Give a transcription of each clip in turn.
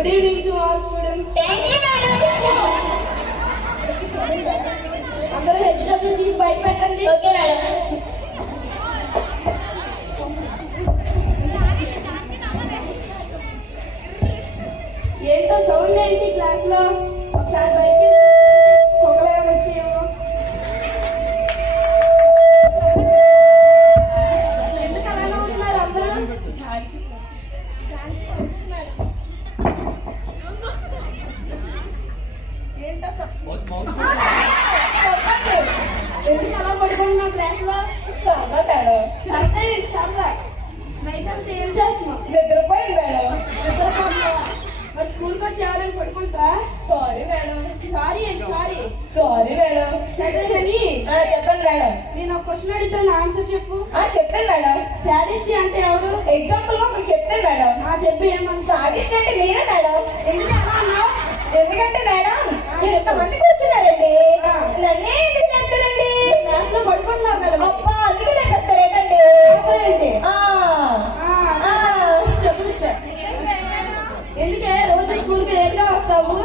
Good evening to all students. Thank you, madam. అందరూ HW తీసి బయట పెట్టండి. Okay, madam. ఏంటో సౌండ్ ఏంటి క్లాస్ లో? ఒకసారి బయటికి కుక్కలు ఏమైనా వచ్చేయేమో. ఎందుకు అలా నవ్వుతున్నారు అందరూ? ఏంటో ఎందుకు అలా పడుకుంటున్నావు క్లాస్ లో? సరదా మేడం. సరదా ఏంటి సరదా? నైట్ అంతా ఏం చేస్తున్నావు? నిద్రపోయింది మేడం. నిద్రపోతున్నావా? మరి స్కూల్కి వచ్చి ఎవరైనా పడుకుంటారా? Sorry madam. సారీ ఏంటి సారీ? Sorry madam. సరే కానీ చెప్పండి మేడం. నేను ఒక క్వశ్చన్ అడుగుతాను, ఆన్సర్ చెప్పు. చెప్తాను మేడం. సాడిస్ట్ అంటే ఎవరు? ఎగ్జాంపుల్ గా మీకు చెప్తాను మేడం. చెప్పు ఏమన్నా. సాడిస్ట్ అంటే మీరే మేడం. ఎందుకు అలా అన్నావు? ఎందుకంటే మేడం ఎంతమంది కూర్చున్నారండి, నన్నే ఎందుకు లేపుతారండి? క్లాస్ లో పడుకుంటున్నావు కదా. అబ్బా అందుకే లేపేస్తారేటండి. ఏంటి? కూర్చో కూర్చో. ఎందుకే రోజు స్కూల్కి లేట్ గా వస్తావు?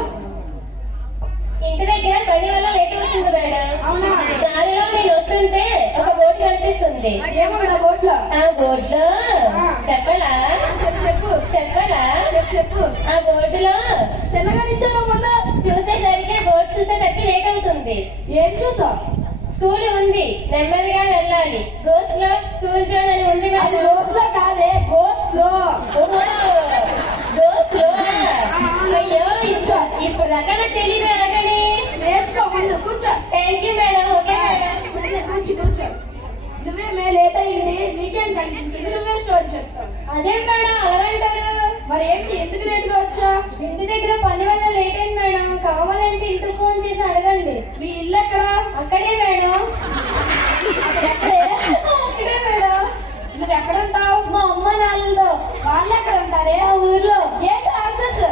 ఇంటి దగ్గర పని వల్ల లేట్ అవుతుంది మేడం. అవునా? దారిలో నేను వస్తుంటే ఒక బోర్డు కనిపిస్తుంది. ఏముందా బోర్డులో? ఆ బోర్డులో చెప్పాలా? చెప్పు చెప్పాలా? చెప్పు. ఆ బోర్డులో తిన్నగా నిల్చోను ముందు. చూసేసరికి బోర్డు చూసేసరికి లేట్ అవుతుంది. ఏం చూసావు? స్కూల్ ఉంది, నెమ్మదిగా వెళ్ళాలి. గోస్ లో స్కూల్ జోన్ అని ఉంది అది మేడం. గోస్ లో కాదే, గోస్ లో. ఓహో గోస్ లో. అయ్యో ఇప్పుడు దాకా నాకు తెలియదు ఎలాగని. నేర్చుకో ముందు. కూర్చో. Thank you madam. Okay madam. కూర్చో. నువ్వే లేట్ అయింది, నీకేం కనిపించింది? నువ్వే స్టోరీ చెప్తావు. అదేం మేడం అలాగంటారు? మరి ఏంటి, ఎందుకు లేట్ గా వచ్చా? ఇంటి దగ్గర పని వల్ల లేట్ అయింది మేడం. కావాలంటే ఇంటికి ఫోన్ చేసి అడగండి. మీ ఇల్లు ఎక్కడ? అక్కడే మేడం. ఎక్కడే? అక్కడే మేడం. నువ్వు ఎక్కడ ఉంటావు? మా అమ్మ నాన్నలతో. వాళ్ళు ఎక్కడ ఉంటారే? ఆ ఊర్లో. ఏంటి ఆన్సర్స్?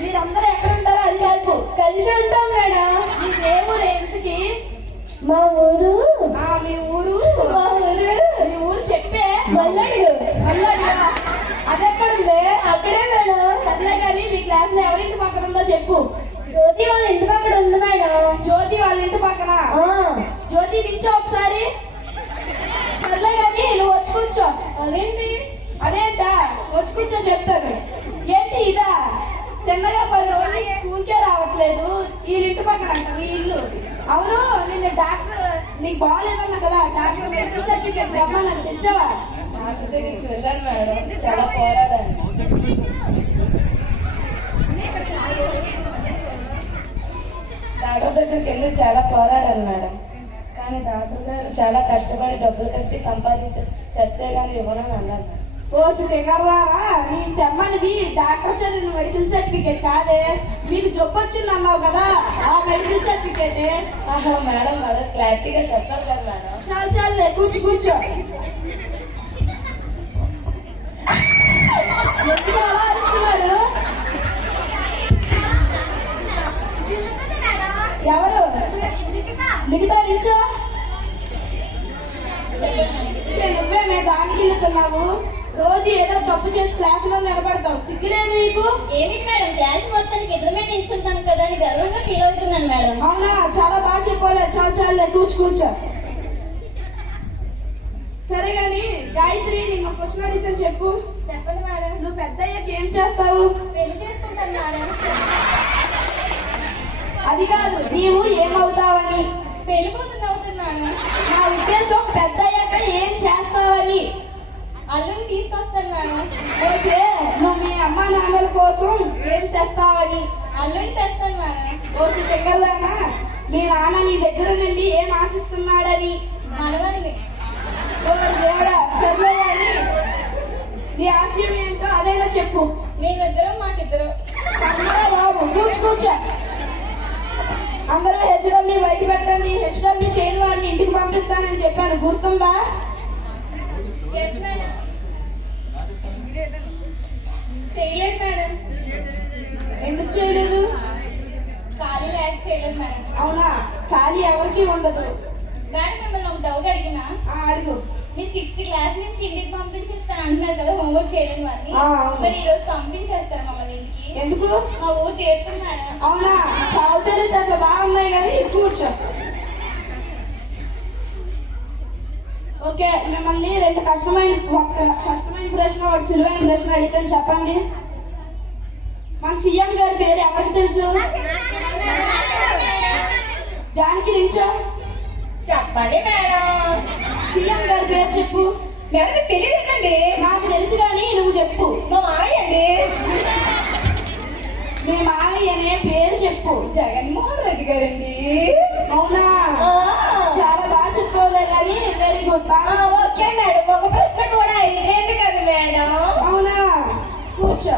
మీరందరూ ఎక్కడ ఉంటారో అది చెప్పు. కలిసి ఉంటాం మేడం. మీకు ఏ ఊరు ఇంతకి? మా ఊరు. మీ ఊరు? మా ఊరు. మీ ఊరు చెప్పే. మల్లడుగు. మల్లడుగా? అది ఎక్కడుంది? అక్కడే మేడం. సర్లే కానీ మీ క్లాస్ లో ఎవరింటి పక్కన ఉందో చెప్పు. జ్యోతి వాళ్ళ ఇంటి పక్కన ఉంది మేడం. జ్యోతి వాళ్ళ ఇంటి పక్కన? జ్యోతి నించో ఒకసారి. సర్లే కానీ నువ్వు వచ్చి కూర్చో. అదేంటి? అదేంటా? వచ్చి కూర్చో చెప్తాను. ఏంటి ఇదా? తిన్నగా 10 రోజుల నుంచి స్కూల్కే రావట్లేదు. ఈ ఇంటి పక్కన అంట మీ ఇల్లు. అవును, నిన్న డాక్టర్ నీకు బాగాలేదన్నా కదా, డాక్టర్ మెడికల్ సర్టిఫికేట్ తెమ్మా, నాకు తెచ్చావా? డాక్టర్ దగ్గరికి వెళ్ళాను మేడం, చాలా పోరాడాను. డాక్టర్ దగ్గరికి వెళ్ళి చాలా పోరాడాను మేడం. కానీ డాక్టర్ గారు చాలా కష్టపడి డబ్బులు కట్టి సంపాదించి చేస్తే కానీ ఇవ్వనని అన్నారు మేడం. ఓసి తింగర్రారా, నీ తెమ్మనిది డాక్టర్ చదివిన మెడికల్ సర్టిఫికేట్ కాదే, నీకు జబ్బు వచ్చింది అన్నావు కదా, ఆ మెడికల్ సర్టిఫికేటే. మేడం మళ్ళీ క్లారిటీగా చెప్పారు కదా మేడం. చాలే కూర్చో. ఎందుకు అలా అరుస్తున్నారు? ఎవరు? లిఖితా నిల్చో. నువ్వేమే దానికి వెళ్తున్నావు? రోజు ఏదో తప్పు చేసి క్లాస్ లో నిలబడతావు, సిగ్గులేదు నీకు? ఏమిటి మేడం, క్లాస్ మొత్తానికి ఎదురుమే నిల్చుంటాను కదా అని గర్వంగా ఫీల్ అవుతున్నాను మేడం. అవునా? చాలా బాగా చెప్పాలి. చాలే కూర్చో. సరే గాని గాయత్రి, నేను క్వశ్చన్ అడిగితే చెప్పు. చెప్పండి మేడం. నువ్వు పెద్ద అయ్యాక ఏం చేస్తావు? పెళ్లి చేసుకుంటాను మేడం. అది కాదు, నీవు ఏమవుతావని. పెళ్లి కూతురు అవుతున్నాను. నా ఉద్దేశం పెద్ద అయ్యాక ఏం చేస్తావని. అల్లుని తీసుకొస్తాను మేడం. ఓసే, నువ్వు మీ అమ్మా నాన్నల కోసం ఏం తెస్తావని. అల్లుని తెస్తాను మేడం. ఓసి తింగర్లానా, మీ నాన్న నీ దగ్గర నుండి ఏం ఆశిస్తున్నాడని. మనవారిని. ఓ దేవుడా. సర్లే కానీ నీ ఆశయం ఏంటో అదైనా చెప్పు. మేమిద్దరం మాకిద్దరు. కర్మరా బాబు, కూర్చో. అందరూ HW బయట పెట్టండి. HW చేయని వారిని ఇంటికి పంపిస్తానని చెప్పాను, గుర్తుందా? చేయలేదు మేడం. ఎందుకు చేయలేదు? ఖాళీ యాక్ట్ చేయలేదు మేడం. అవునా? ఖాళీ ఎవరికి ఉండదు మేడం. మిమ్మల్ని ఒక డౌట్ అడిగినా? అడుగు. మీరు 6th క్లాస్ నుంచి ఇంటికి పంపించేస్తాను అంటున్నారు కదా హోంవర్క్ చేయలేని వారిని. ఆ, అవును. మరి ఈ రోజు పంపించేస్తారు మమ్మల్ని ఇంటికి. ఎందుకు? మా ఊరు తీరుతుంది మేడం. అవునా? చావు తెలివితేటలు బాగున్నాయి కానీ కూర్చో. ఓకే, మిమ్మల్ని రెండు కష్టమైన ప్రశ్న ఒకటి సులువైన ప్రశ్న అడిగితే చెప్పండి. మన సీఎం గారి పేరు ఎవరికి తెలుసు? జానకి రించో చెప్పండి మేడం. సీఎం గారి పేరు చెప్పు. మేడం తెలియదండి. నాకు తెలుసు కానీ నువ్వు చెప్పు. మా మామయ్య అండి. మీ మామయ్య అనే పేరు చెప్పు. జగన్మోహన్ రెడ్డి గారండి. అవునా? ఆ. చాలా బాగా చెప్పలేదు కానీ వెరీ గుడ్. ఆ, ఓకే మేడం. ఒక ప్రశ్న కూడా అయిపోయింది కదా మేడం. అవునా? కూర్చో.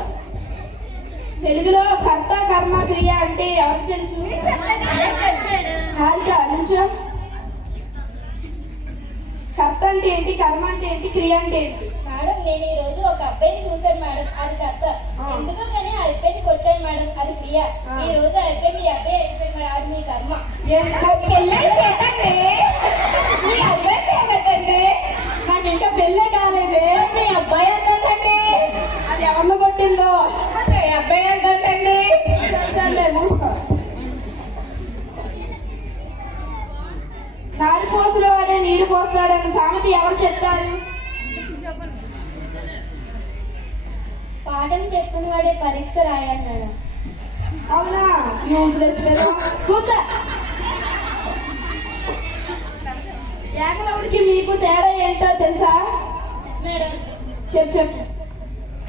తెలుగులో కర్త కర్మ క్రియ అంటే ఎవరికి తెలుసు? హారిక నుంచో. కర్త అంటే ఏంటి, కర్మ అంటే ఏంటి, క్రియ అంటే ఏంటి? మేడం నేను ఈ రోజు ఒక అబ్బాయిని చూశాను మేడం, అది కర్త. ఆ. ఎందుకో కానీ ఆ అబ్బాయిని కొట్టాను మేడం, అది క్రియ. ఆ. ఈ రోజు ఆ అబ్బాయి మీ అబ్బాయి అయిపోయాడు మేడం, అది మీ కర్మ. పెళ్ళండి. మీ అబ్బాయి పేరండి. నాకు ఇంకా పెళ్ళే కాలేదే. మీ అబ్బాయి ఎంతండి? అది ఎవరిని కొట్టిందో. మీ అబ్బాయి ఎంతండి? సర్లే, మూసుకో. నారు పోసిన వాడే నీరు పోస్తాడని సామెత ఎవరు చెప్తారు? పాఠం చెప్పిన వాడే పరీక్ష రాయాలి మేడం. అవునా? Useless fellow. కూర్చో. ఏకలవుడికి మీకు తేడా ఏంటో తెలుసా? మేడం చెప్పు.